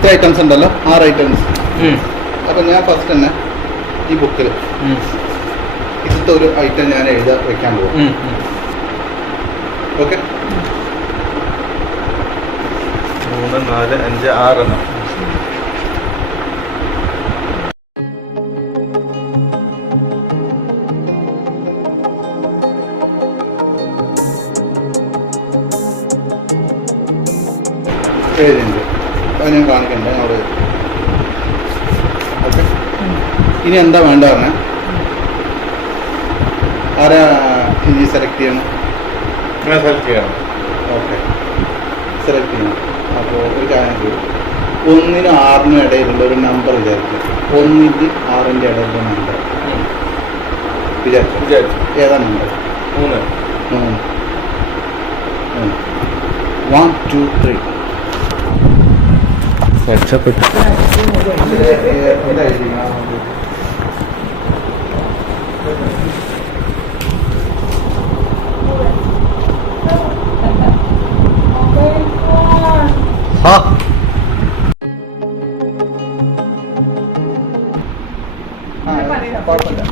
ഇത്ര ഐറ്റംസ് ഉണ്ടല്ലോ 6 ഐറ്റംസ്. അപ്പം ഞാൻ ഫസ്റ്റ് തന്നെ ഈ ബുക്കിൽ ഇന്നത്തെ ഒരു ഐറ്റം ഞാൻ വെക്കാൻ പോകും. ഓക്കെ, 3, 4, 5, 6 എണ്ണം. എഴുതിണ്ട് അത് ഞാൻ കാണിക്കണ്ട അവിടെ. ഓക്കെ, ഇനി എന്താ വേണ്ട പറഞ്ഞാൽ ആരാ ഇനി സെലക്ട് ചെയ്യണം? സെലക്ട് ചെയ്യണം. ഓക്കെ, സെലക്ട് ചെയ്യണം. അപ്പോൾ ഒരു കാര്യം ചെയ്യും, 1 നും 6 നും ഇടയിലുള്ള ഒരു നമ്പർ വിചാരിക്കും. 1 നും 6 ൻ്റെ ഇടയിലുള്ള നമ്പർ വിചാരിച്ചു. ഏതാ നമ്പർ? 3. 1, 2, 3. രക്ഷപ്പെട്ടു. എന്താ കുഴപ്പമില്ല,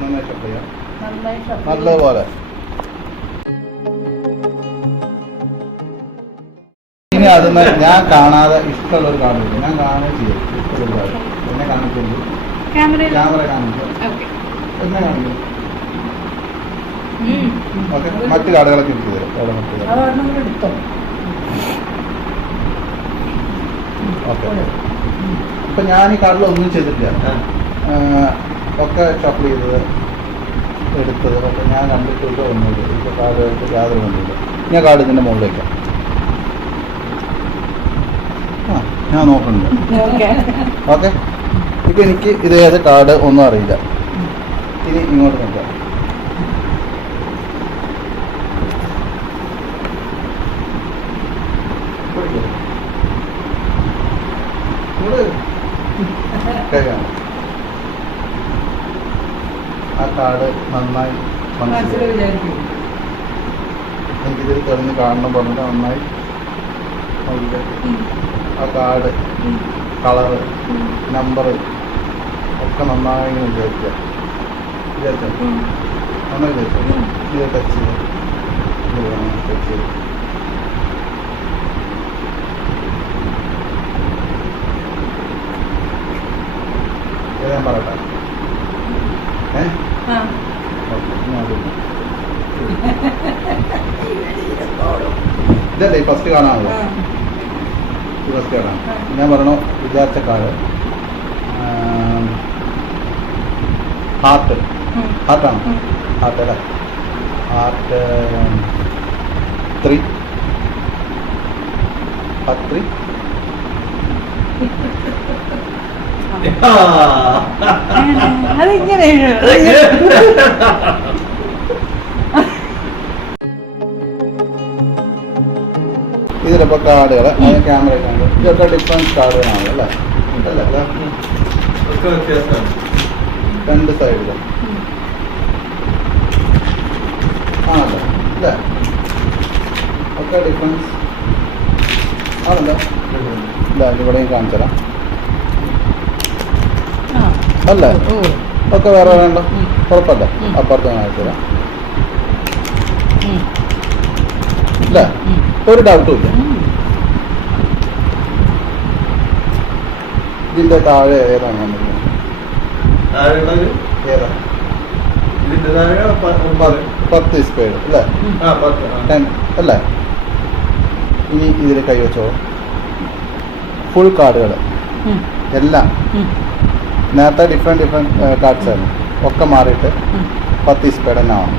നന്നായി ഷോപ്പ് ചെയ്യാം, നല്ലതുപോലെ. ഇനി അത് ഞാൻ കാണാതെ ഇഷ്ടമുള്ളൊരു കാണില്ല, ഞാൻ കാണുകയും ചെയ്യും. ഇഷ്ടമുള്ള കാര്യം എന്നെ കാണിക്കുന്നു, ക്യാമറ കാണിക്കും, എന്നെ കാണിക്കും. ഓക്കെ, മറ്റു കാർഡുകളൊക്കെ എനിക്ക് തരും. അവിടെ മറ്റു ഓക്കെ. ഇപ്പം ഞാൻ ഈ കാർഡിൽ ഒന്നും ചെയ്തിട്ടില്ല, ഒക്കെ ഷഫിൾ ചെയ്തത് എടുത്തത് ഒക്കെ ഞാൻ കണ്ടിട്ടില്ല, ഒന്നുമില്ല. ഇപ്പോൾ കാർഡുകൾക്ക് യാതൊരു ബന്ധമില്ല. ഞാൻ കാർഡ് ഇതിൻ്റെ മുകളിൽ വയ്ക്കാം. ഞാൻ നോക്കുന്നുണ്ട്. ഓക്കെ, ഇപ്പം എനിക്ക് ഇത് ഏത് കാർഡ് ഒന്നും അറിയില്ല. ഇനി ഇങ്ങോട്ട് നോക്കാം. ആ കാർഡ് നന്നായി മനസ്സിലായി. എനിക്കിതിൽ തെളിഞ്ഞ് കാണണം പറഞ്ഞിട്ട് നന്നായി ആ കാർഡ് കളറ് നമ്പർ ഒക്കെ നന്നായി വിചാരിക്കുക. നന്നായി വിചാരിച്ചു. ഇത് ടച്ച് ചെയ്ത് ടച്ച് ചെയ്ത് ഞാൻ പറയട്ടെ. ഇതല്ലേ ഫസ്റ്റ് കാണാമല്ലോ, ഫസ്റ്റ് കാണാം. ഞാൻ പറയണോ വിചാരിച്ച കാർഡ് ഹാർട്ടാണ്. ഹാർട്ട് അല്ലേ? ഹാർട്ട് 3. അതിങ്ങനെ ഇതിലിപ്പോൾ കാർഡുകൾ ക്യാമറ കാണും. ഇതൊക്കെ ഡിഫറൻസ് കാർഡുകളാണ് അല്ലേ? അല്ലേ? രണ്ട് സൈഡിലും ആണല്ലോ അല്ലേ? ഒക്കെ ഡിഫറൻസ് ആണല്ലോ. ഇല്ല, ഇവിടെയും കാണിച്ചുതരാം അല്ലേ? ഒക്കെ വേറെ വേണ്ട, കുഴപ്പമില്ല. അപ്പുറത്ത് കാണിച്ചുതരാം അല്ലേ? ഒരു ഡൗട്ടും ഇല്ല. ഇതിന്റെ താഴെ ഏതാണ് ഏതാ? 10 സ്പേഡ് അല്ലേ? 10 അല്ലേ? ഇനി ഇതിൽ കൈവച്ചോ. ഫുൾ കാർഡുകൾ എല്ലാം നേരത്തെ ഡിഫറെൻറ്റ് കാർഡ്സ് ആയിരുന്നു, ഒക്കെ മാറിയിട്ട് 10 സ്പേഡ് തന്നെ ആവണം.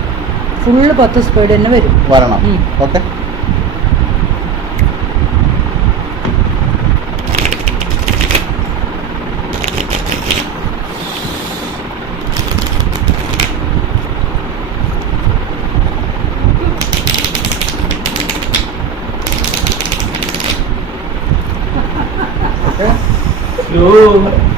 ഫുള്ള് 10 സ്പേഡ് തന്നെ വരണം. Okay, Slow.